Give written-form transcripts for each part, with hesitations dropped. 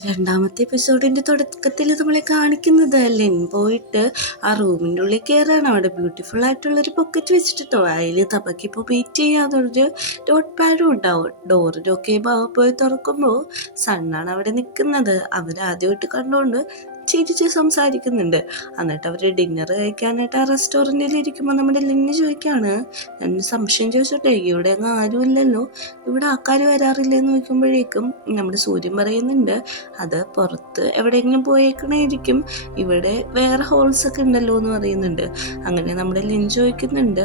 രണ്ടാമത്തെ എപ്പിസോഡിന്റെ തുടക്കത്തിൽ നമ്മളെ കാണിക്കുന്നത് ലെൻ പോയിട്ട് ആ റൂമിൻ്റെ ഉള്ളിൽ കയറാണ്. അവിടെ ബ്യൂട്ടിഫുൾ ആയിട്ടുള്ളൊരു പൊക്കറ്റ് വെച്ചിട്ടോ അതിൽ തബക്കിപ്പോൾ വെയിറ്റ് ചെയ്യാതൊരു ഡോട്ട് പാഡും ഉണ്ടാവും. ഡോറിലൊക്കെ പോയി തുറക്കുമ്പോൾ സണ്ണാണ് അവിടെ നിൽക്കുന്നത്. അവരാദ്യമായിട്ട് കണ്ടുകൊണ്ട് ചിരിച്ച് സംസാരിക്കുന്നുണ്ട്. എന്നിട്ട് അവർ ഡിന്നർ കഴിക്കാനായിട്ട് ആ റെസ്റ്റോറൻറ്റിൽ ഇരിക്കുമ്പോൾ നമ്മുടെ ലിന്ന് ചോദിക്കുകയാണ്, ഞാൻ സംശയം ചോദിച്ചോട്ടെ, ഇവിടെ അങ്ങ് ആരുമില്ലല്ലോ, ഇവിടെ ആൾക്കാർ വരാറില്ലെന്ന് ചോദിക്കുമ്പോഴേക്കും നമ്മുടെ സൂര്യൻ പറയുന്നുണ്ട്, അത് പുറത്ത് എവിടെയെങ്കിലും പോയേക്കണായിരിക്കും, ഇവിടെ വേറെ ഹോൾസ് ഒക്കെ ഉണ്ടല്ലോ എന്ന് പറയുന്നുണ്ട്. അങ്ങനെ നമ്മുടെ ലിൻ ചോദിക്കുന്നുണ്ട്,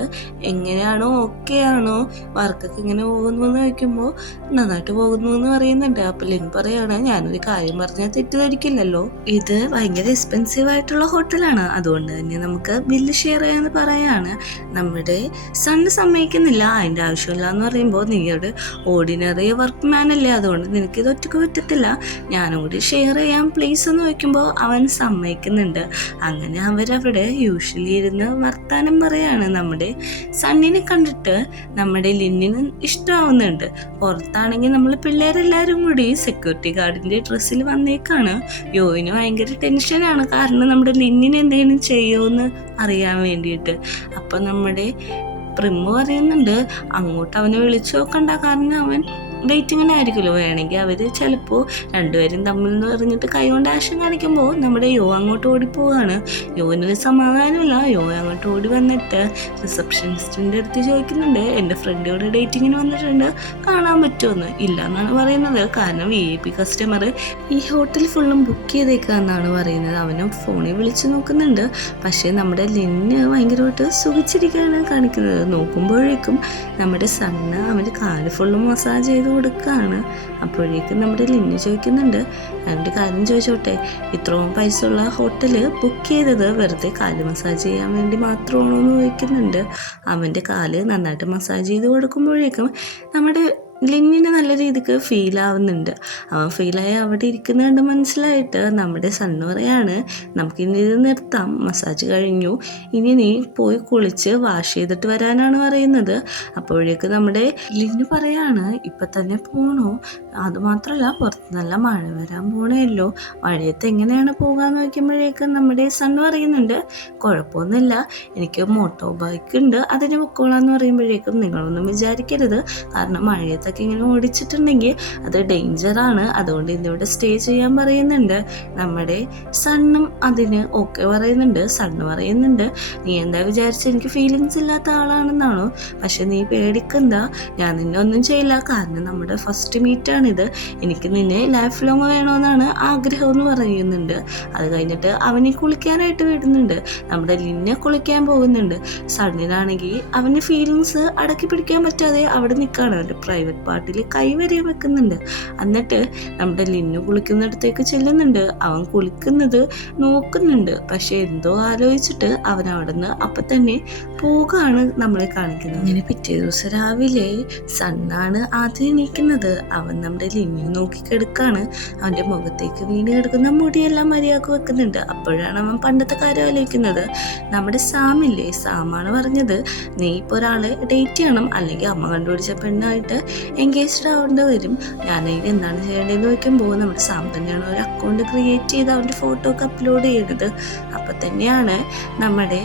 എങ്ങനെയാണോ ഓക്കെ ആണോ, വർക്കൊക്കെ ഇങ്ങനെ പോകുന്നു എന്ന് ചോദിക്കുമ്പോൾ നന്നായിട്ട് പോകുന്നു എന്ന് പറയുന്നുണ്ട്. അപ്പോൾ ലിൻ പറയാണ്, ഞാനൊരു കാര്യം പറഞ്ഞാൽ തെറ്റിദ്ധരിക്കില്ലല്ലോ, ഇത് ഭയങ്കര എക്സ്പെൻസീവ് ആയിട്ടുള്ള ഹോട്ടലാണ്, അതുകൊണ്ട് തന്നെ നമുക്ക് ബില്ല് ഷെയർ ചെയ്യാന്ന് പറയാണ്. നമ്മുടെ സണ്ണ് സമ്മതിക്കുന്നില്ല, അതിൻ്റെ ആവശ്യമില്ല എന്ന് പറയുമ്പോൾ നീ ഒരു ഓർഡിനറി വർക്ക് മാൻ അല്ലേ, അതുകൊണ്ട് നിനക്കിത് ഒറ്റയ്ക്ക് പറ്റത്തില്ല, ഞാനും കൂടി ഷെയർ ചെയ്യാം പ്ലീസ് എന്ന് ചോദിക്കുമ്പോൾ അവൻ സമ്മതിക്കുന്നുണ്ട്. അങ്ങനെ അവരവിടെ യൂഷ്വലി ഇരുന്ന് വർത്താനം പറയാണ്. നമ്മുടെ സണ്ണിനെ കണ്ടിട്ട് നമ്മുടെ ലിന്നിന് ഇഷ്ടമാവുന്നുണ്ട്. പുറത്താണെങ്കിൽ നമ്മൾ പിള്ളേരെല്ലാവരും കൂടി സെക്യൂരിറ്റി ഗാർഡിൻ്റെ ഡ്രസ്സിൽ വന്നേക്കാണ്. യോയിന് ഭയങ്കര ടെൻഷനാണ്, കാരണം നമ്മുടെ ലിന്നിന് എന്തെങ്കിലും ചെയ്യുമെന്ന് അറിയാൻ വേണ്ടിയിട്ട്. അപ്പം നമ്മുടെ പ്രിമ്മ് പറയുന്നുണ്ട്, അങ്ങോട്ട് അവനെ വിളിച്ചു നോക്കണ്ട, കാരണം അവൻ ഡേറ്റിങ്ങിനായിരിക്കുമല്ലോ, വേണമെങ്കിൽ അവർ ചിലപ്പോൾ രണ്ടുപേരും തമ്മിൽ എന്ന് പറഞ്ഞിട്ട് കൈകൊണ്ട് ആശം കാണിക്കുമ്പോൾ നമ്മുടെ യോ അങ്ങോട്ട് ഓടിപ്പോവാണ്. യോനൊരു സമാധാനമില്ല. യോ അങ്ങോട്ട് ഓടി വന്നിട്ട് റിസപ്ഷനിസ്റ്റിൻ്റെ അടുത്ത് ചോദിക്കുന്നുണ്ട്, എൻ്റെ ഫ്രണ്ട് ഇവിടെ ഡേറ്റിങ്ങിന് വന്നിട്ടുണ്ട്, കാണാൻ പറ്റുമെന്ന്. ഇല്ല എന്നാണ് പറയുന്നത്, കാരണം VIP കസ്റ്റമർ ഈ ഹോട്ടൽ ഫുള്ളും ബുക്ക് ചെയ്തേക്കുക എന്നാണ് പറയുന്നത്. അവനും ഫോണിൽ വിളിച്ച് നോക്കുന്നുണ്ട്, പക്ഷേ നമ്മുടെ ലിന്ന് ഭയങ്കരമായിട്ട് സുഖിച്ചിരിക്കുകയാണ് കാണിക്കുന്നത്. നോക്കുമ്പോഴേക്കും നമ്മുടെ സണ്ണ് അവൻ്റെ കാല് ഫുള്ളും മസാജ് ചെയ്ത് കൊടുക്കുകയാണ്. അപ്പോഴേക്കും നമ്മുടെ ലിന്ന് ചോദിക്കുന്നുണ്ട്, അവൻ്റെ കാര്യം ചോദിച്ചോട്ടെ, ഇത്രയും പൈസ ഉള്ള ഹോട്ടൽ ബുക്ക് ചെയ്തത് വെറുതെ കാല് മസാജ് ചെയ്യാൻ വേണ്ടി മാത്രമാണോ എന്ന് ചോദിക്കുന്നുണ്ട്. അവൻ്റെ കാല് നന്നായിട്ട് മസാജ് ചെയ്ത് കൊടുക്കുമ്പോഴേക്കും നമ്മുടെ ലിന്നിന് നല്ല രീതിക്ക് ഫീലാവുന്നുണ്ട്. അവൻ ഫീലായി അവിടെ ഇരിക്കുന്നത് കണ്ട് മനസ്സിലായിട്ട് നമ്മുടെ സണ്ണ് പറയാണ്, നമുക്കിനി ഇത് നിർത്താം, മസാജ് കഴിഞ്ഞു, ഇനി നീ പോയി കുളിച്ച് വാഷ് ചെയ്തിട്ട് വരാനാണ് പറയുന്നത്. അപ്പോഴേക്ക് നമ്മുടെ ലിന്ന് പറയാണ്, ഇപ്പം തന്നെ പോകണോ, അതുമാത്രമല്ല പുറത്ത് നല്ല മഴ വരാൻ പോണേയല്ലോ, മഴയത്ത് എങ്ങനെയാണ് പോകാമെന്ന് ചോദിക്കുമ്പോഴേക്കും നമ്മുടെ സണ്ണ് പറയുന്നുണ്ട്, കുഴപ്പമൊന്നുമില്ല, എനിക്ക് മോട്ടോർ ബൈക്ക് ഉണ്ട്, അതിന് പൊക്കോളാന്ന് പറയുമ്പോഴേക്കും നിങ്ങളൊന്നും വിചാരിക്കരുത്, കാരണം മഴയത്ത് ഇങ്ങനെ ഓടിച്ചിട്ടുണ്ടെങ്കിൽ അത് ഡേഞ്ചറാണ്, അതുകൊണ്ട് ഇന്നിവിടെ സ്റ്റേ ചെയ്യാൻ പറയുന്നുണ്ട്. നമ്മുടെ സണ്ണും അതിന് ഓക്കെ പറയുന്നുണ്ട്. സണ്ണ് പറയുന്നുണ്ട്, നീ എന്താ വിചാരിച്ച് എനിക്ക് ഫീലിങ്സ് ഇല്ലാത്ത ആളാണെന്നാണോ, പക്ഷെ നീ പേടിക്കണ്ട, ഞാൻ നിന്നെ ഒന്നും ചെയ്യില്ല, കാരണം നമ്മുടെ ഫസ്റ്റ് മീറ്റാണിത്, എനിക്ക് നിന്നെ ലൈഫ് ലോങ് വേണമെന്നാണ് ആഗ്രഹം എന്ന് പറയുന്നുണ്ട്. അത് കഴിഞ്ഞിട്ട് അവനെ കുളിക്കാനായിട്ട് വിടുന്നുണ്ട്. നമ്മുടെ ലിന്നെ കുളിക്കാൻ പോകുന്നുണ്ട്. സണ്ണിനാണെങ്കിൽ അവൻ്റെ ഫീലിങ്സ് അടക്കി പിടിക്കാൻ പറ്റാതെ അവിടെ നിൽക്കുകയാണ്. അവൻ്റെ പ്രൈവറ്റ് പാർട്ടിൽ കൈവരെ വെക്കുന്നുണ്ട്. എന്നിട്ട് നമ്മുടെ ലിന്നു കുളിക്കുന്നിടത്തേക്ക് ചെല്ലുന്നുണ്ട്. അവൻ കുളിക്കുന്നത് നോക്കുന്നുണ്ട്, പക്ഷെ എന്തോ ആലോചിച്ചിട്ട് അവൻ അവിടെ നിന്ന് അപ്പം തന്നെ പോകാണ് നമ്മളെ കാണിക്കുന്നത്. അങ്ങനെ പിറ്റേ ദിവസം രാവിലെ സണ്ണാണ് ആദ്യം എണീക്കുന്നത്. അവൻ നമ്മുടെ ലിന്നു നോക്കിക്കെടുക്കാണ്. അവൻ്റെ മുഖത്തേക്ക് വീണ് കിടക്കുന്ന മുടിയെല്ലാം മര്യാദക്ക് വെക്കുന്നുണ്ട്. അപ്പോഴാണ് അവൻ പണ്ടത്തെ കാര്യം ആലോചിക്കുന്നത്. നമ്മുടെ സാമില്ലേ, സാമാണ് പറഞ്ഞത്, നീ ഇപ്പോൾ ഒരാളെ ഡേറ്റ് ചെയ്യണം, അല്ലെങ്കിൽ അമ്മ കണ്ടുപിടിച്ച പെണ്ണായിട്ട് എൻഗേജ്ഡ് ആവേണ്ടി വരും. ഞാനതിന് എന്താണ് ചെയ്യേണ്ടതെന്ന് ചോദിക്കുമ്പോൾ നമ്മുടെ സാം തന്നെയാണ് ഒരു അക്കൗണ്ട് ക്രിയേറ്റ് ചെയ്ത് അവൻ്റെ ഫോട്ടോ ഒക്കെ അപ്ലോഡ് ചെയ്തത്. അപ്പം തന്നെയാണ് നമ്മുടെ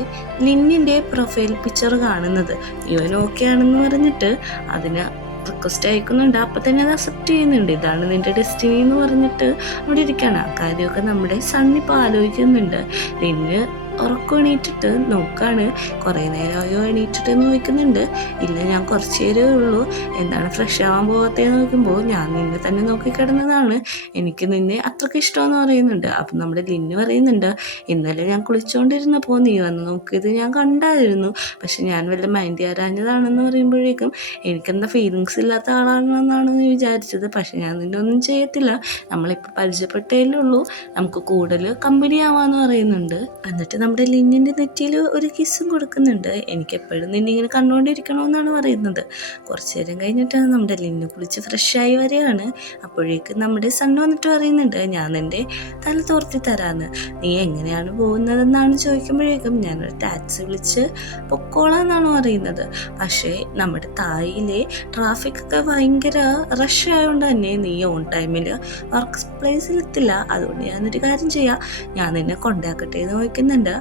ലിന്നിൻ്റെ പ്രൊഫൈൽ പിക്ചർ കാണുന്നത്. ഇവൻ ഓക്കെ ആണെന്ന് പറഞ്ഞിട്ട് അതിന് റിക്വസ്റ്റ് അയക്കുന്നുണ്ട്. അപ്പം തന്നെ അത് അക്സെപ്റ്റ് ചെയ്യുന്നുണ്ട്. ഇതാണ് നിൻ്റെ ഡെസ്റ്റിനി എന്ന് പറഞ്ഞിട്ട് അവിടെ ഇരിക്കുകയാണ്. ആ കാര്യമൊക്കെ നമ്മുടെ സണ്ണിപ്പോൾ ആലോചിക്കുന്നുണ്ട്. ലിന്ന് ഉറക്കം എണീറ്റിട്ട് നോക്കാണ്. കുറേ നേരമായോ എണീറ്റിട്ടെന്ന് ചോദിക്കുന്നുണ്ട്. ഇല്ല, ഞാൻ കുറച്ച് നേരമേ ഉള്ളൂ, എന്താണ് ഫ്രഷ് ആവാൻ പോകാത്തതെന്ന് നോക്കുമ്പോൾ ഞാൻ നിന്നെ തന്നെ നോക്കിക്കിടന്നതാണ്, എനിക്ക് നിന്നെ അത്രയ്ക്ക് ഇഷ്ടമെന്ന് പറയുന്നുണ്ട്. അപ്പം നമ്മുടെ ലിന്ന് പറയുന്നുണ്ട്, ഇന്നലെ ഞാൻ കുളിച്ചുകൊണ്ടിരുന്നപ്പോൾ നീ വന്ന് നോക്കിയത് ഞാൻ കണ്ടായിരുന്നു, പക്ഷെ ഞാൻ വല്ല മൈൻഡ് ചെയ്യാറാഞ്ഞതാണെന്ന് പറയുമ്പോഴേക്കും എനിക്കെന്താ ഫീലിങ്സ് ഇല്ലാത്ത ആളാണെന്നാണ് നീ വിചാരിച്ചത്, പക്ഷെ ഞാൻ നിന്നെ ഒന്നും ചെയ്യത്തില്ല, നമ്മളിപ്പോൾ പരിചയപ്പെട്ടേ ഉള്ളൂ, നമുക്ക് കൂടുതൽ കമ്പനി ആവാമെന്ന് പറയുന്നുണ്ട്. എന്നിട്ട് നമ്മുടെ ലിന്നിൻ്റെ നെറ്റിയിൽ ഒരു കിസ്സും കൊടുക്കുന്നുണ്ട്. എനിക്കെപ്പോഴും നിന്നിങ്ങനെ കണ്ടുകൊണ്ടിരിക്കണമെന്നാണ് പറയുന്നത്. കുറച്ച് നേരം കഴിഞ്ഞിട്ടാണ് നമ്മുടെ ലിന്നു കുളിച്ച് ഫ്രഷായി വരികയാണ്. അപ്പോഴേക്കും നമ്മുടെ സണ്ണ് വന്നിട്ട് പറയുന്നുണ്ട്, ഞാൻ നിൻ്റെ തല തോർത്തി തരാമെന്ന്. നീ എങ്ങനെയാണ് പോകുന്നതെന്നാണ് ചോദിക്കുമ്പോഴേക്കും ഞാനൊരു ടാക്സി വിളിച്ച് പൊക്കോളാന്നാണ് പറയുന്നത്. പക്ഷേ നമ്മുടെ തായിലെ ട്രാഫിക്കൊക്കെ ഭയങ്കര റഷ് ആയതുകൊണ്ട് തന്നെ നീ ഓൺ ടൈമിൽ വർക്ക് പ്ലേസിലെത്തില്ല. അതുകൊണ്ട് ഞാനൊരു കാര്യം ചെയ്യാം, ഞാൻ നിന്നെ കൊണ്ടാക്കട്ടെ എന്ന് ചോദിക്കുന്നുണ്ട്.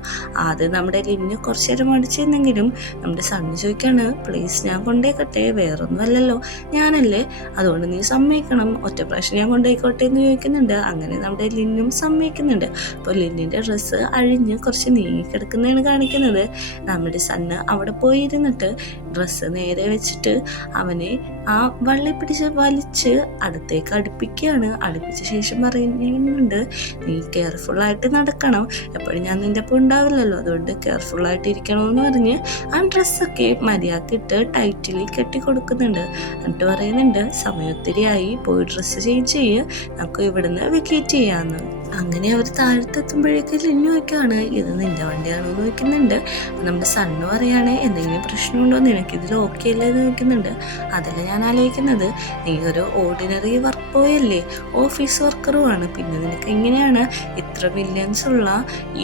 ആദ്യം നമ്മുടെ ലിന്നു കുറച്ച് നേരം മടിച്ചെന്നെങ്കിലും നമ്മുടെ സണ്ണ് ചോദിക്കാണ്, പ്ലീസ് ഞാൻ കൊണ്ടേക്കട്ടെ, വേറൊന്നും അല്ലല്ലോ, ഞാനല്ലേ, അതുകൊണ്ട് നീ സമ്മതിക്കണം, ഒറ്റ പ്രാവശ്യം ഞാൻ കൊണ്ടുപോയിക്കോട്ടെ എന്ന് ചോദിക്കുന്നുണ്ട്. അങ്ങനെ നമ്മുടെ ലിന്നും സമ്മതിക്കുന്നുണ്ട്. അപ്പോൾ ലിന്നിൻ്റെ ഡ്രസ്സ് അഴിഞ്ഞ് കുറച്ച് നീങ്ങിക്കിടക്കുന്നതാണ് കാണിക്കുന്നത്. നമ്മുടെ സണ്ണ് അവിടെ പോയിരുന്നിട്ട് ഡ്രസ്സ് നേരെ വെച്ചിട്ട് അവനെ ആ വള്ളി പിടിച്ച് വലിച്ച് അടുത്തേക്ക് അടുപ്പിക്കുകയാണ്. അടുപ്പിച്ച ശേഷം പറയുന്നുണ്ട്, നീ കെയർഫുള്ളായിട്ട് നടക്കണം, എപ്പോഴും ഞാൻ നിൻ്റെ ഒപ്പം ഉണ്ടാവില്ലല്ലോ, അതുകൊണ്ട് കെയർഫുള്ളായിട്ട് ഇരിക്കണമെന്ന് പറഞ്ഞ് ആ ഡ്രസ്സൊക്കെ മര്യാദക്കിട്ട് ടൈറ്റിൽ കെട്ടി കൊടുക്കുന്നുണ്ട്. എന്നിട്ട് പറയുന്നുണ്ട്, സമയം ഒത്തിരിയായി, പോയി ഡ്രസ്സ് ചേഞ്ച് ചെയ്യുക, നമുക്ക് ഇവിടുന്ന് വെക്കേറ്റ് ചെയ്യാമെന്ന്. അങ്ങനെ അവർ താഴത്തെത്തുമ്പോഴേക്ക് ലിന്നു വയ്ക്കാണ്, ഇത് നിൻ്റെ വണ്ടിയാണോ എന്ന് ചോദിക്കുന്നുണ്ട്. നമ്മുടെ സണ്ണ് പറയാണ്, എന്തെങ്കിലും പ്രശ്നമുണ്ടോ, നിനക്കിതിൽ ഓക്കെ അല്ലേ എന്ന് ചോദിക്കുന്നുണ്ട്. അതല്ല ഞാൻ ആലോചിക്കുന്നത്, നീ ഒരു ഓർഡിനറി വർക്ക് ബോയ് അല്ലേ, ഓഫീസ് വർക്കറുമാണ്, പിന്നെ നിനക്ക് എങ്ങനെയാണ് ഇത്ര മില്യൺസ് ഉള്ള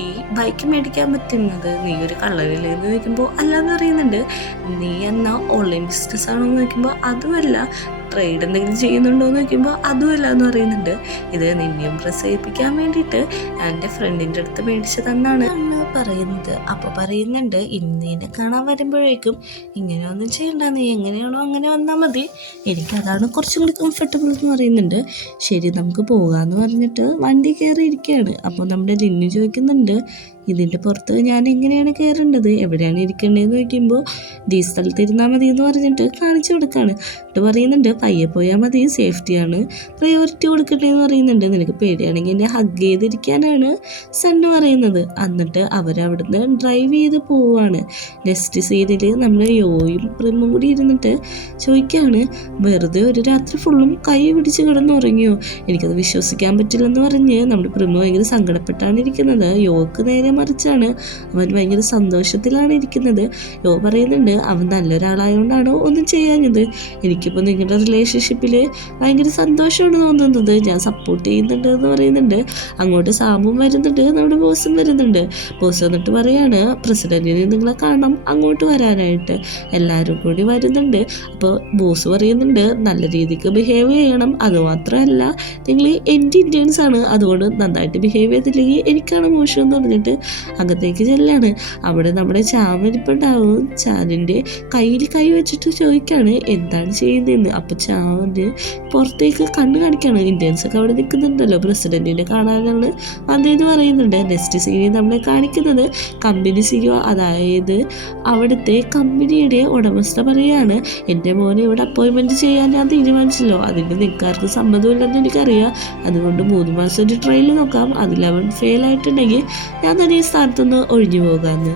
ഈ ബൈക്ക് മേടിക്കാൻ പറ്റുന്നത്, നീ ഒരു കള്ളനല്ലേ എന്ന് ചോദിക്കുമ്പോൾ അല്ലാന്ന് പറയുന്നുണ്ട്. നീ എന്നാൽ ഓൺലൈൻ ബിസിനസ് ആണോ എന്ന് ചോദിക്കുമ്പോൾ അതുമല്ല, ട്രേഡ് എന്തെങ്കിലും ചെയ്യുന്നുണ്ടോ എന്ന് ചോദിക്കുമ്പോൾ അതുമല്ല എന്ന് പറയുന്നുണ്ട്. ഇത് നിന്നെ ഇംപ്രസ് ചെയ്യിപ്പിക്കാൻ വേണ്ടിയിട്ട് ഞാൻ എൻ്റെ ഫ്രണ്ടിൻ്റെ അടുത്ത് മേടിച്ചതെന്നാണ് പറയുന്നത്. അപ്പോൾ പറയുന്നുണ്ട്, ഇന്നീനെ കാണാൻ വരുമ്പോഴേക്കും ഇങ്ങനെയൊന്നും ചെയ്യണ്ട, നീ എങ്ങനെയാണോ അങ്ങനെ വന്നാൽ മതി, എനിക്കതാണ് കുറച്ചും കൂടി കംഫർട്ടബിൾ എന്ന് പറയുന്നുണ്ട്. ശരി നമുക്ക് പോകാമെന്ന് പറഞ്ഞിട്ട് വണ്ടി കയറി ഇരിക്കുകയാണ്. അപ്പോൾ നമ്മുടെ ലിന്നു ചോദിക്കുന്നുണ്ട്, ഇതിൻ്റെ പുറത്ത് ഞാൻ എങ്ങനെയാണ് കയറേണ്ടത്, എവിടെയാണ് ഇരിക്കേണ്ടതെന്ന് ചോദിക്കുമ്പോൾ ഈ സ്ഥലത്ത് ഇരുന്നാൽ മതി എന്ന് പറഞ്ഞിട്ട് കാണിച്ചു കൊടുക്കുകയാണ്. എന്നിട്ട് പറയുന്നുണ്ട്, പയ്യെ പോയാൽ മതി, സേഫ്റ്റിയാണ് പ്രയോറിറ്റി കൊടുക്കട്ടെ എന്ന് പറയുന്നുണ്ട്. നിനക്ക് പേടിയാണെങ്കിൽ എന്നെ ഹഗ് ചെയ്തിരിക്കാനാണ് സണ്ണ് പറയുന്നത്. എന്നിട്ട് അവരവിടുന്ന് ഡ്രൈവ് ചെയ്ത് പോവുകയാണ്. നെക്സ്റ്റ് സീനിൽ നമ്മൾ യോയും പ്രിമും കൂടി ഇരുന്നിട്ട് ചോദിക്കുകയാണ്, വെറുതെ ഒരു രാത്രി ഫുള്ളും കൈ പിടിച്ച് കിടന്നുറങ്ങിയോ, എനിക്കത് വിശ്വസിക്കാൻ പറ്റില്ലെന്ന് പറഞ്ഞ് നമ്മുടെ പ്രിമു ഭയങ്കര സങ്കടപ്പെട്ടാണ് ഇരിക്കുന്നത്. യോക്ക് നേരെ മറിച്ചാണ്, അവൻ ഭയങ്കര സന്തോഷത്തിലാണ് ഇരിക്കുന്നത്. യോ പറയുന്നുണ്ട്, അവൻ നല്ലൊരാളായതുകൊണ്ടാണോ ഒന്നും ചെയ്യാഞ്ഞത്, എനിക്കിപ്പോൾ നിങ്ങളുടെ റിലേഷൻഷിപ്പിൽ ഭയങ്കര സന്തോഷമാണ് തോന്നുന്നത്, ഞാൻ സപ്പോർട്ട് ചെയ്യുന്നുണ്ട് എന്ന് പറയുന്നുണ്ട്. അങ്ങോട്ട് സാമും വരുന്നുണ്ട്, നമ്മുടെ ബോസും വരുന്നുണ്ട്. ബോസ് വന്നിട്ട് പറയാണ്, പ്രസിഡന്റിനെ നിങ്ങളെ കാണണം അങ്ങോട്ട് വരാനായിട്ട്, എല്ലാവരും കൂടി വരുന്നുണ്ട്. അപ്പോൾ ബോസ് പറയുന്നുണ്ട്, നല്ല രീതിക്ക് ബിഹേവ് ചെയ്യണം, അതുമാത്രമല്ല നിങ്ങൾ എൻ്റെ ഇന്ത്യൻസ് ആണ്, അതുകൊണ്ട് നന്നായിട്ട് ബിഹേവ് ചെയ്തില്ലെങ്കിൽ എനിക്കാണ് മോശം എന്ന് പറഞ്ഞിട്ട് അകത്തേക്ക് ചെല്ലാണ്. അവിടെ നമ്മുടെ ചാമരിപ്പുണ്ടാവും. ചാനിൻ്റെ കയ്യിൽ കൈ വെച്ചിട്ട് ചോദിക്കാണ്, എന്താണ് ചെയ്യുന്നതെന്ന്. അപ്പോൾ ചാവന് പുറത്തേക്ക് കണ്ണ് കാണിക്കാണ്. ഇന്ത്യൻസൊക്കെ അവിടെ നിൽക്കുന്നുണ്ടല്ലോ, പ്രസിഡന്റിനെ കാണാനാണ് വന്നതെന്ന് പറയുന്നുണ്ട്. നെക്സ്റ്റ് സീനിൽ നമ്മളെ കാണിക്കുന്നത് കമ്പനി സിഇഒ, അതായത് അവിടുത്തെ കമ്പനിയുടെ ഉടമസ്ഥ പറയാണ്, എൻ്റെ മോനെ ഇവിടെ അപ്പോയിൻമെൻറ്റ് ചെയ്യാൻ ഞാൻ തീരുമാനിച്ചല്ലോ, അതിൻ്റെ നിൽക്കാർക്ക് സമ്മതമില്ലെന്ന് എനിക്കറിയാം, അതുകൊണ്ട് 3 മാസം ഒരു ട്രയൽ നോക്കാം, അതിലവൻ ഫെയിൽ ആയിട്ടുണ്ടെങ്കിൽ ഞാൻ തന്നെ ഈ സ്ഥാനത്തുനിന്ന് ഒഴിഞ്ഞു പോകാമെന്ന്.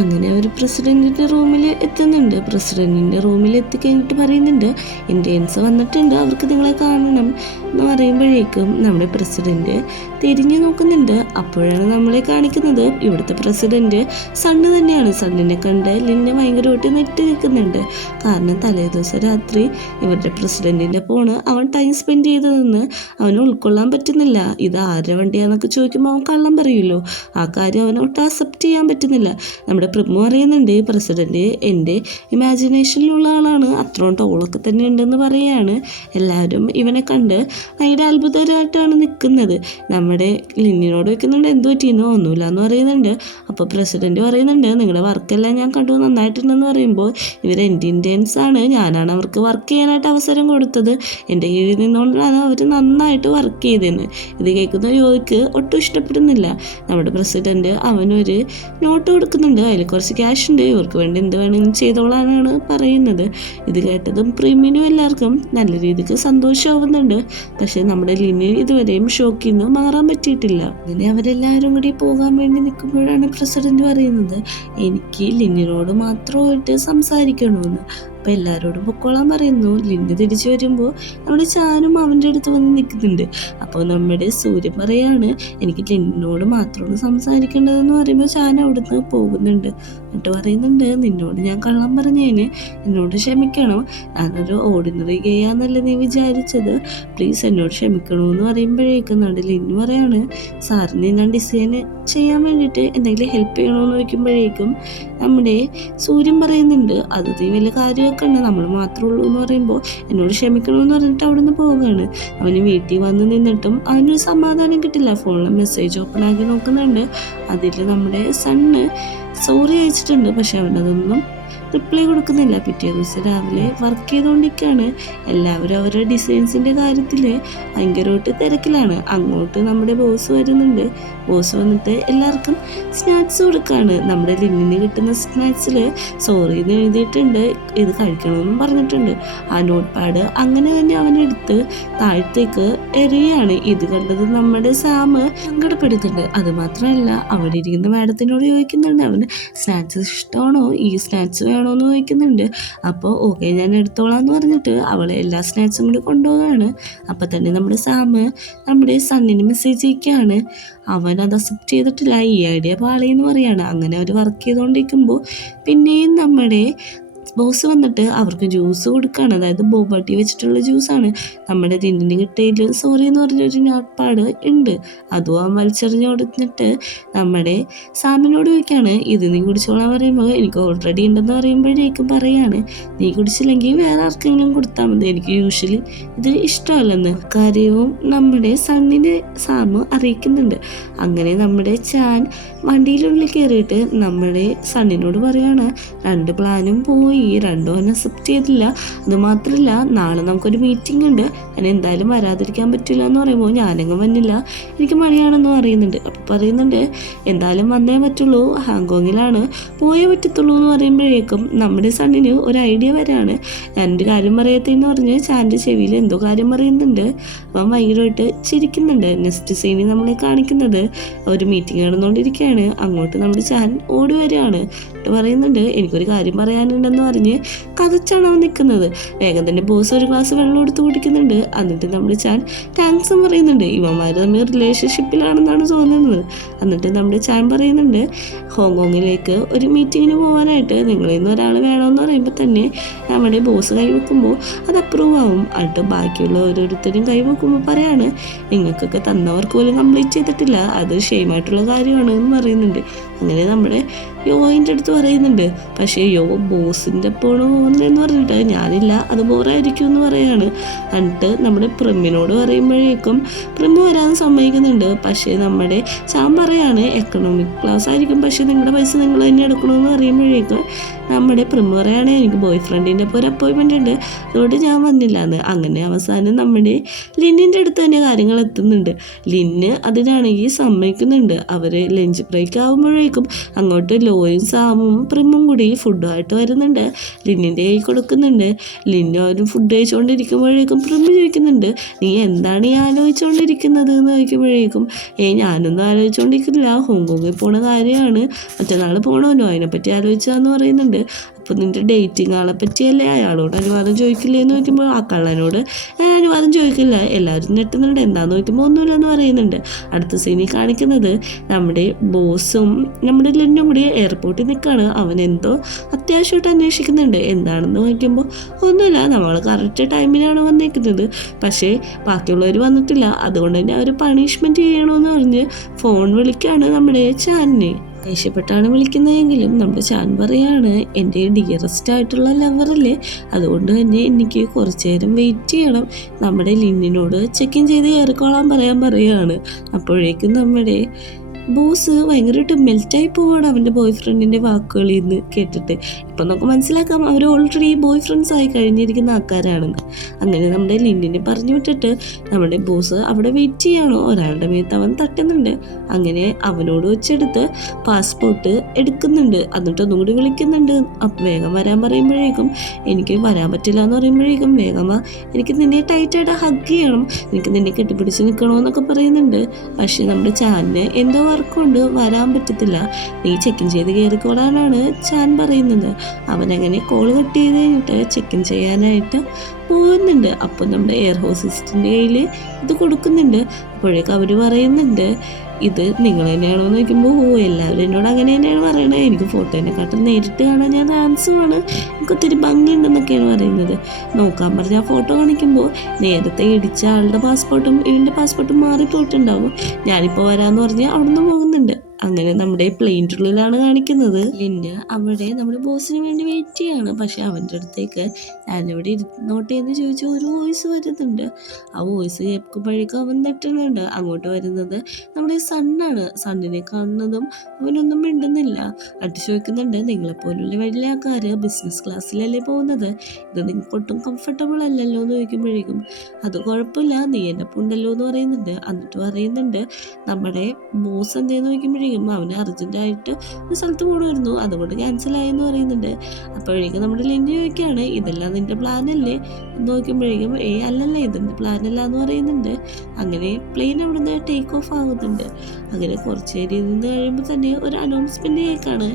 അങ്ങനെ അവർ പ്രസിഡൻറ്റിൻ്റെ റൂമിൽ എത്തുന്നുണ്ട്. പ്രസിഡൻറ്റിൻ്റെ റൂമിൽ എത്തിക്കഴിഞ്ഞിട്ട് പറയുന്നുണ്ട്, ഇന്ത്യൻസ് വന്നിട്ടുണ്ട്, അവർക്ക് നിങ്ങളെ കാണണം എന്ന് പറയുമ്പോഴേക്കും നമ്മുടെ പ്രസിഡൻറ്റ് തിരിഞ്ഞു നോക്കുന്നുണ്ട്. അപ്പോഴാണ് നമ്മളെ കാണിക്കുന്നത് ഇവിടുത്തെ പ്രസിഡൻറ്റ് സണ്ണ് തന്നെയാണ്. സണ്ണിനെ കണ്ട് ലിന്നെ ഭയങ്കരമായിട്ട് നെറ്റി നിൽക്കുന്നുണ്ട്. കാരണം തലേദിവസം രാത്രി ഇവരുടെ പ്രസിഡൻറ്റിൻ്റെ ഫോണ് അവൻ ടൈം സ്പെൻഡ് ചെയ്തതെന്ന് അവന് ഉൾക്കൊള്ളാൻ പറ്റുന്നില്ല. ഇത് ആരുടെ വണ്ടിയാണെന്നൊക്കെ ചോദിക്കുമ്പോൾ അവൻ കള്ളം പറയുമല്ലോ, ആ കാര്യം അവനൊട്ട് അക്സെപ്റ്റ് ചെയ്യാൻ പറ്റുന്നില്ല. നമ്മുടെ പ്രമു അറിയുന്നുണ്ട്, പ്രസിഡൻറ്റ് എൻ്റെ ഇമാജിനേഷനിലുള്ള ആളാണ്, അത്രയും ടോളൊക്കെ തന്നെ ഉണ്ടെന്ന് പറയുകയാണ്. എല്ലാവരും ഇവനെ കണ്ട് ഭയങ്കര അത്ഭുതമായിട്ടാണ് നിൽക്കുന്നത്. നമ്മുടെ ലിന്നിനോട് വെക്കുന്നുണ്ട്, എന്ത് പറ്റിയെന്നോ, ഒന്നുമില്ല എന്ന് പറയുന്നുണ്ട്. അപ്പോൾ പ്രസിഡൻറ്റ് പറയുന്നുണ്ട്, നിങ്ങളുടെ വർക്കെല്ലാം ഞാൻ കണ്ടു, നന്നായിട്ടുണ്ടെന്ന് പറയുമ്പോൾ ഇവർ എൻ്റെ ഇന്ത്യൻസ് ആണ്, ഞാനാണ് അവർക്ക് വർക്ക് ചെയ്യാനായിട്ട് അവസരം കൊടുത്തത്, എൻ്റെ കീഴിൽ നിന്നുകൊണ്ടാണ് അവർ നന്നായിട്ട് വർക്ക് ചെയ്തതെന്ന്. ഇത് കേൾക്കുന്ന യോയ്ക്ക് ഒട്ടും ഇഷ്ടപ്പെടുന്നില്ല. നമ്മുടെ പ്രസിഡൻറ്റ് അവനൊരു നോട്ട് കൊടുക്കുന്നുണ്ട്, അതിൽ കുറച്ച് ക്യാഷ് ഉണ്ട്, ഇവർക്ക് വേണ്ടി എന്ത് വേണമെങ്കിലും ചെയ്തോളാനാണ് പറയുന്നത്. ഇത് കേട്ടതും പ്രീമിനും എല്ലാവർക്കും നല്ല രീതിക്ക് സന്തോഷമാവുന്നുണ്ട്. പക്ഷേ നമ്മുടെ ലിനി ഇതുവരെയും ഷോക്കിൽ നിന്ന് മാറാൻ പറ്റിയിട്ടില്ല. അങ്ങനെ അവരെല്ലാവരും കൂടി പോകാൻ വേണ്ടി നിൽക്കുമ്പോഴാണ് പ്രസിഡന്റ് പറയുന്നത്, എനിക്ക് ലിനിനോട് മാത്രമായിട്ട് സംസാരിക്കണമെന്ന്. അപ്പോൾ എല്ലാവരോടും പൊക്കോളാൻ പറയുന്നു. ലിന്ന് തിരിച്ചു വരുമ്പോൾ നമ്മുടെ ചാനും അവൻ്റെ അടുത്ത് വന്ന് നിൽക്കുന്നുണ്ട്. അപ്പോൾ നമ്മുടെ സൂര്യൻ പറയാണ് എനിക്ക് ലിന്നോട് മാത്രമാണ് സംസാരിക്കേണ്ടതെന്ന് പറയുമ്പോൾ ചാൻ അവിടുന്ന് പോകുന്നുണ്ട്. എന്നിട്ട് പറയുന്നുണ്ട് നിന്നോട് ഞാൻ കള്ളം പറഞ്ഞതിന് എന്നോട് ക്ഷമിക്കണം, ഞാനൊരു ഓർഡിനറി ഗെയ്യാന്നല്ല നീ വിചാരിച്ചത്, പ്ലീസ് എന്നോട് ക്ഷമിക്കണമെന്ന് പറയുമ്പോഴേക്കും നമ്മുടെ ലിന്നു പറയാണ് സാറിന് ഞാൻ ഡിസൈൻ ചെയ്യാൻ വേണ്ടിയിട്ട് എന്തെങ്കിലും ഹെൽപ്പ് ചെയ്യണമെന്ന് ചോദിക്കുമ്പോഴേക്കും നമ്മുടെ സൂര്യൻ പറയുന്നുണ്ട് അത് നീ വലിയ കാര്യമൊക്കെ ഉണ്ട്, നമ്മൾ മാത്രമേ ഉള്ളൂ എന്ന് പറയുമ്പോൾ എന്നോട് ക്ഷമിക്കണമെന്ന് പറഞ്ഞിട്ട് അവിടെ നിന്ന് പോവുകയാണ്. അവന് വീട്ടിൽ വന്ന് നിന്നിട്ടും അവനൊരു സമാധാനം കിട്ടില്ല. ഫോണിൽ മെസ്സേജ് ഓപ്പൺ ആക്കി നോക്കുന്നുണ്ട്. അതിൽ നമ്മുടെ സണ്ണ് സോറി അയച്ചിട്ടുണ്ട്, പക്ഷെ അവനതൊന്നും റിപ്ലൈ കൊടുക്കുന്നില്ല. പിറ്റേ ദിവസം രാവിലെ വർക്ക് ചെയ്തുകൊണ്ടിരിക്കുകയാണ്. എല്ലാവരും അവരുടെ ഡിസൈൻസിൻ്റെ കാര്യത്തിൽ ഭയങ്കരമായിട്ട് തിരക്കിലാണ്. അങ്ങോട്ട് നമ്മുടെ ബോസ് വരുന്നുണ്ട്. ബോസ് വന്നിട്ട് എല്ലാവർക്കും സ്നാക്സ് കൊടുക്കുകയാണ്. നമ്മുടെ ലിന്നിന് കിട്ടുന്ന സ്നാക്സിൽ സോറി എന്ന് എഴുതിയിട്ടുണ്ട്, ഇത് കഴിക്കണമെന്നും പറഞ്ഞിട്ടുണ്ട്. ആ നോട്ട് പാഡ് അങ്ങനെ തന്നെ അവനെടുത്ത് താഴത്തേക്ക് എറിയാണ്. ഇത് കണ്ടത് നമ്മുടെ സാമ് സങ്കടപ്പെടുത്തുന്നുണ്ട്. അതുമാത്രമല്ല അവിടെ ഇരിക്കുന്ന മാഡത്തിനോട് ചോദിക്കുന്നുണ്ട് അവന് സ്നാക്സ് ഇഷ്ടമാണോ, ഈ സ്നാക്സ് വേണോന്ന് ചോദിക്കുന്നുണ്ട്. അപ്പോൾ ഓക്കെ ഞാൻ എടുത്തോളാം എന്ന് പറഞ്ഞിട്ട് അവളെ എല്ലാ സ്നാക്സും കൂടി കൊണ്ടുപോവുകയാണ്. അപ്പം തന്നെ നമ്മുടെ സാമ് നമ്മുടെ സണ്ണിന് മെസ്സേജ് അയക്കുകയാണ്. അവൻ അത് അക്സെപ്റ്റ് ചെയ്തിട്ടില്ല, ഈ ഐഡിയ പാളിയെന്ന് പറയാണ്. അങ്ങനെ അവർ വർക്ക് ചെയ്തുകൊണ്ടിരിക്കുമ്പോൾ പിന്നെയും നമ്മുടെ ബോസ് വന്നിട്ട് അവർക്ക് ജ്യൂസ് കൊടുക്കുകയാണ്. അതായത് ബോബാട്ടി വെച്ചിട്ടുള്ള ജ്യൂസാണ്. നമ്മുടെ ലിന്നിന് കിട്ടിയതിൽ സോറി എന്ന് പറഞ്ഞൊരു നാട്പാട് ഉണ്ട്. അതും അവൻ വലിച്ചെറിഞ്ഞ് കൊടുത്തിട്ട് നമ്മുടെ സാമിനോട് ചോദിക്കുകയാണ് ഇത് നീ കുടിച്ചോളാൻ പറയുമ്പോൾ എനിക്ക് ഓൾറെഡി ഉണ്ടെന്ന് പറയുമ്പോഴേക്കും പറയാണ് നീ കുടിച്ചില്ലെങ്കിൽ വേറെ ആർക്കെങ്കിലും കൊടുത്താൽ മതി, എനിക്ക് യൂഷ്വലി ഇത് ഇഷ്ടമല്ലെന്ന് കാര്യവും നമ്മുടെ സണ്ണിനെ സാമ് അറിയിക്കുന്നുണ്ട്. അങ്ങനെ നമ്മുടെ ചാൻ വണ്ടിയിലുള്ളിൽ കയറിയിട്ട് നമ്മുടെ സണ്ണിനോട് പറയാണ് 2 പ്ലാനും പോയി, 2 അക്സെപ്റ്റ് ചെയ്തില്ല. അതുമാത്രമല്ല നാളെ നമുക്കൊരു മീറ്റിംഗ് ഉണ്ട്, ഞാൻ എന്തായാലും വരാതിരിക്കാൻ പറ്റില്ല എന്ന് പറയുമ്പോൾ ഞാനെങ്ങും വന്നില്ല, എനിക്ക് മഴയാണെന്ന് പറയുന്നുണ്ട്. അപ്പോൾ പറയുന്നുണ്ട് എന്തായാലും വന്നേ പറ്റുള്ളൂ, ഹാങ്കോങ്ങിലാണ്, പോയേ പറ്റത്തുള്ളൂ എന്ന് പറയുമ്പോഴേക്കും നമ്മുടെ സണ്ണിന് ഒരു ഐഡിയ വരാണ്. ഞാനൊരു കാര്യം പറയത്തേന്ന് പറഞ്ഞ് ചാൻ്റെ ചെവിയിൽ എന്തോ കാര്യം പറയുന്നുണ്ട്. അപ്പം ഭയങ്കരമായിട്ട് ചിരിക്കുന്നുണ്ട്. നെക്സ്റ്റ് സീനിൽ നമ്മളെ കാണിക്കുന്നത് ഒരു മീറ്റിംഗ് നടന്നുകൊണ്ടിരിക്കുകയാണ്. അങ്ങോട്ട് നമ്മുടെ ചാൻ ഓടി വരികയാണ്. പറയുന്നുണ്ട് എനിക്കൊരു കാര്യം പറയാനുണ്ടെന്ന് പറഞ്ഞ് കതച്ചാണ് അവൻ നിൽക്കുന്നത്. വേഗം തന്നെ ബോസ് ഒരു ഗ്ലാസ് വെള്ളം എടുത്ത് കുടിക്കുന്നുണ്ട്. എന്നിട്ട് നമ്മുടെ ചാൻ താങ്ക്സും പറയുന്നുണ്ട്. ഇവന്മാർ തമ്മിൽ റിലേഷൻഷിപ്പിലാണെന്നാണ് തോന്നുന്നത്. എന്നിട്ട് നമ്മുടെ ചാൻ പറയുന്നുണ്ട് ഹോങ്കോങ്ങിലേക്ക് ഒരു മീറ്റിങ്ങിന് പോകാനായിട്ട് നിങ്ങളിൽ നിന്ന് ഒരാൾ വേണമെന്ന് പറയുമ്പോൾ തന്നെ നമ്മുടെ ബോസ് കൈവെക്കുമ്പോൾ അത് അപ്രൂവ് ആവും. എന്നിട്ട് ബാക്കിയുള്ള ഓരോരുത്തരും കൈവെക്കുമ്പോൾ പറയാണ് നിങ്ങൾക്കൊക്കെ തന്നവർക്ക് പോലും കംപ്ലീറ്റ് ചെയ്തിട്ടില്ല, അത് ഷെയിമായിട്ടുള്ള കാര്യമാണ് എന്ന് പറയുന്നുണ്ട്. അങ്ങനെ നമ്മുടെ യോയിൻ്റെ അടുത്ത് പറയുന്നുണ്ട്. പക്ഷേ യോ ബോസിൻ്റെ ഒപ്പമാണ് പോകുന്നതെന്ന് പറഞ്ഞിട്ട് ഞാനില്ല, അത് ബോറായിരിക്കും എന്ന് പറയാണ്. എന്നിട്ട് നമ്മുടെ പ്രിമ്മിനോട് പറയുമ്പോഴേക്കും പ്രിമ്മ് വരാൻ സമ്മതിക്കുന്നുണ്ട്. പക്ഷേ നമ്മുടെ ചാൻ പറയാണ് എക്കണോമിക് ക്ലാസ് ആയിരിക്കും, പക്ഷേ നിങ്ങളുടെ പൈസ നിങ്ങൾ തന്നെ എടുക്കണമെന്ന് പറയുമ്പോഴേക്കും നമ്മുടെ പ്രിമ്മ് പറയാണ് എനിക്ക് ബോയ് ഫ്രണ്ടിൻ്റെ ഒപ്പം ഒരു അപ്പോയിൻമെൻ്റ് ഉണ്ട്, അതുകൊണ്ട് ഞാൻ വന്നില്ല എന്ന്. അങ്ങനെ അവസാനം നമ്മുടെ ലിന്നിൻ്റെ അടുത്ത് തന്നെ കാര്യങ്ങൾ എത്തുന്നുണ്ട്. ലിന്ന് അതിനാണെങ്കിൽ സമ്മതിക്കുന്നുണ്ട്. അവർ ലഞ്ച് ബ്രേക്ക് ആകുമ്പോഴേക്കും അങ്ങോട്ട് ലോയും സാമും പ്രിമ്മും കൂടി ഫുഡുമായിട്ട് വരുന്നുണ്ട്. ലിന്നിൻ്റെ കൈ കൊടുക്കുന്നുണ്ട്. ലിന്ന് അവരും ഫുഡ് കഴിച്ചുകൊണ്ടിരിക്കുമ്പോഴേക്കും പ്രിമ്മ് ചോദിക്കുന്നുണ്ട് നീ എന്താണ് ഈ ആലോചിച്ചുകൊണ്ടിരിക്കുന്നത് എന്ന് ചോദിക്കുമ്പോഴേക്കും ഞാനൊന്നും ആലോചിച്ചുകൊണ്ടിരിക്കുന്നില്ല, ഹോങ്കോങ്ങിൽ പോണ കാര്യമാണ്, മറ്റന്നാൾ പോകണമല്ലോ അതിനെപ്പറ്റി ആലോചിച്ചാന്ന് പറയുന്നുണ്ട്. അപ്പോൾ നിൻ്റെ ഡേറ്റിംഗ് ആളെ പറ്റിയല്ലേ, അയാളോട് അനുവാദം ചോദിക്കില്ലേ എന്ന് ചോദിക്കുമ്പോൾ ആ കള്ളനോട് ഞാൻ അനുവാദം ചോദിക്കില്ല, എല്ലാവരും ഞെട്ടുന്നുണ്ട്, എന്താണെന്ന് ചോദിക്കുമ്പോൾ ഒന്നുമില്ലെന്ന് പറയുന്നുണ്ട്. അടുത്ത സീനിൽ കാണിക്കുന്നത് നമ്മുടെ ബോസും നമ്മുടെ ലിന്നും കൂടി എയർപോർട്ടിൽ നിൽക്കുകയാണ്. അവൻ എന്തോ അത്യാവശ്യമായിട്ട് അന്വേഷിക്കുന്നുണ്ട്. എന്താണെന്ന് ചോദിക്കുമ്പോൾ ഒന്നുമില്ല, നമ്മൾ കറക്റ്റ് ടൈമിനാണ് വന്നേക്കുന്നത്, പക്ഷേ ബാക്കിയുള്ളവർ വന്നിട്ടില്ല, അതുകൊണ്ട് തന്നെ അവർ പണിഷ്മെൻറ്റ് ചെയ്യണമെന്ന് പറഞ്ഞ് ഫോൺ വിളിക്കുകയാണ് നമ്മുടെ ചാനിനെ. ദേഷ്യപ്പെട്ടാണ് വിളിക്കുന്നതെങ്കിലും നമ്മുടെ ചാൻ പറയാണ് എൻ്റെ ഡിയറസ്റ്റ് ആയിട്ടുള്ള ലവറല്ലേ, അതുകൊണ്ട് തന്നെ എനിക്ക് കുറച്ച് നേരം വെയിറ്റ് ചെയ്യണം, നമ്മുടെ ലിന്നിനോട് ചെക്ക് ഇൻ ചെയ്ത് കയറിക്കോളാൻ പറയുകയാണ്. അപ്പോഴേക്കും നമ്മുടെ ബോസ് ഭയങ്കരമായിട്ട് മെൽറ്റായി പോവാണ് അവൻ്റെ ബോയ് ഫ്രണ്ടിൻ്റെ വാക്കുകളിൽ നിന്ന് കേട്ടിട്ട്. ഇപ്പം നമുക്ക് മനസ്സിലാക്കാം അവർ ഓൾറെഡി ബോയ് ഫ്രണ്ട്സ് ആയി കഴിഞ്ഞിരിക്കുന്ന ആൾക്കാരാണെന്ന്. അങ്ങനെ നമ്മുടെ ലിന്നിനെ പറഞ്ഞു വിട്ടിട്ട് നമ്മുടെ ബോസ് അവിടെ വെയിറ്റ് ചെയ്യണോ, ഒരാളുടെ മേത്ത് അവൻ തട്ടുന്നുണ്ട്. അങ്ങനെ അവനോട് വെച്ചെടുത്ത് പാസ്പോർട്ട് എടുക്കുന്നുണ്ട്. എന്നിട്ട് ഒന്നും കൂടി വിളിക്കുന്നുണ്ട്. അപ്പം വേഗം വരാൻ പറയുമ്പോഴേക്കും എനിക്ക് വരാൻ പറ്റില്ല എന്ന് പറയുമ്പോഴേക്കും വേഗം വാ, എനിക്ക് നിന്നെ ടൈറ്റായിട്ട് ഹഗ് ചെയ്യണം, എനിക്ക് നിന്നെ കെട്ടിപ്പിടിച്ച് നിൽക്കണമെന്നൊക്കെ പറയുന്നുണ്ട്. പക്ഷേ നമ്മുടെ ചാനിന് എന്തോ വർക്കുണ്ട്, വരാൻ പറ്റത്തില്ല, നീ ചെക്ക് ഇൻ ചെയ്ത് കയറിക്കോളാനാണ് ചാൻ പറയുന്നത്. അവനങ്ങനെ കോൾ കട്ട് ചെയ്ത് കഴിഞ്ഞിട്ട് ചെക്ക് ഇൻ ചെയ്യാനായിട്ട് പോകുന്നുണ്ട്. അപ്പോൾ നമ്മുടെ എയർ ഹോസ്റ്റസിൻ്റെ കയ്യിൽ ഇത് കൊടുക്കുന്നുണ്ട്. അപ്പോഴേക്കും അവർ പറയുന്നുണ്ട്, ഇത് നിങ്ങൾ തന്നെയാണോ എന്ന് ചോദിക്കുമ്പോൾ എല്ലാവരും എന്നോട് അങ്ങനെ തന്നെയാണ് പറയണത്, എനിക്ക് ഫോട്ടോനെക്കാട്ടും നേരിട്ട് കാണാൻ ഞാൻ ഹാൻഡ്സമാണ്, എനിക്ക് ഒത്തിരി ഭംഗിയുണ്ടെന്നൊക്കെയാണ് പറയുന്നത്. നോക്കാൻ പറഞ്ഞ ആ ഫോട്ടോ കാണിക്കുമ്പോൾ നേരത്തെ ഇടിച്ച ആളുടെ പാസ്പോർട്ടും ഇവൻ്റെ പാസ്പോർട്ടും മാറിപ്പോയിട്ടുണ്ടാവും. ഞാനിപ്പോൾ വരാമെന്ന് പറഞ്ഞ് അവിടുന്ന് പോകുന്നുണ്ട്. അങ്ങനെ നമ്മുടെ പ്ലെയിനുള്ളിലാണ് കാണിക്കുന്നത്. ലിൻഡ് അവിടെ നമ്മുടെ ബോസിന് വേണ്ടി വെയിറ്റ് ചെയ്യാണ്. പക്ഷെ അവൻ്റെ അടുത്തേക്ക് ഞാനിവിടെ ഇരുന്നോട്ടെ എന്ന് ചോദിച്ച ഒരു വോയിസ് വരുന്നുണ്ട്. ആ വോയിസ് കേൾക്കുമ്പോഴേക്കും അവൻ നെട്ടുന്നുണ്ട്. അങ്ങോട്ട് വരുന്നത് നമ്മുടെ സണ്ണാണ്. സണ്ണിനെ കാണുന്നതും അവനൊന്നും മിണ്ടുന്നില്ല. അട്ട് ചോദിക്കുന്നുണ്ട്, നിങ്ങളെപ്പോലുള്ള വലിയ ആൾക്കാർ ബിസിനസ് ക്ലാസ്സിലല്ലേ പോകുന്നത്, ഇത് നിങ്ങൾക്ക് ഒട്ടും കംഫർട്ടബിൾ അല്ലല്ലോ എന്ന് ചോദിക്കുമ്പോഴേക്കും അത് കുഴപ്പമില്ല, നീ എൻ്റെ ഉണ്ടല്ലോ എന്ന് പറയുന്നുണ്ട്. എന്നിട്ട് പറയുന്നുണ്ട്, നമ്മുടെ ബോസ് എന്തേന്ന് ചോദിക്കുമ്പോഴേക്കും അവന് അർജൻറ്റായിട്ട് ഒരു സ്ഥലത്ത് പോകണമായിരുന്നു, അതുകൊണ്ട് ക്യാൻസലായി എന്ന് പറയുന്നുണ്ട്. അപ്പോഴേക്കും നമ്മുടെ ലിൻഡ് ചോദിക്കുകയാണ്, ഇതെല്ലാം നിൻ്റെ പ്ലാനല്ലേ എന്ന് നോക്കുമ്പോഴേക്കും അല്ലല്ല ഇതെൻ്റെ പ്ലാനല്ല എന്ന് പറയുന്നുണ്ട്. അങ്ങനെ പ്ലെയിൻ അവിടുന്ന് ടേക്ക് ഓഫ് ആകുന്നുണ്ട്. അങ്ങനെ കുറച്ച് നേരം നിന്ന് കഴിയുമ്പോൾ തന്നെ ഒരു അനൗൺസ്മെൻറ്റ് കേൾക്കാണ്.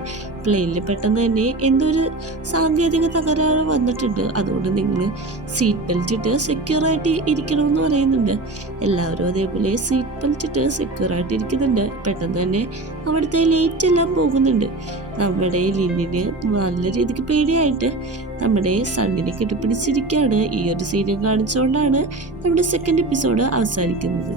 പ്ലെയിനിൽ പെട്ടെന്ന് തന്നെ എന്തോ ഒരു സാങ്കേതിക തകരാറ് വന്നിട്ടുണ്ട്, അതുകൊണ്ട് നിങ്ങൾ സീറ്റ് ബെൽറ്റ് ഇട്ട് സെക്യൂറായിട്ട് ഇരിക്കണമെന്ന് പറയുന്നുണ്ട്. എല്ലാവരും അതേപോലെ സീറ്റ് ബെൽറ്റ് ഇട്ട് സെക്യൂറായിട്ട് ഇരിക്കുന്നുണ്ട്. പെട്ടെന്ന് തന്നെ അവിടുത്തെ ലൈറ്റ് എല്ലാം പോകുന്നുണ്ട്. നമ്മുടെ ലിന്നിന് നല്ല രീതിക്ക് പേടിയായിട്ട് നമ്മുടെ സണ്ണിനെ കെട്ടിപ്പിടിച്ചിരിക്കുകയാണ്. ഈ ഒരു സീനും കാണിച്ചുകൊണ്ടാണ് നമ്മുടെ സെക്കൻഡ് എപ്പിസോഡ് അവസാനിക്കുന്നത്.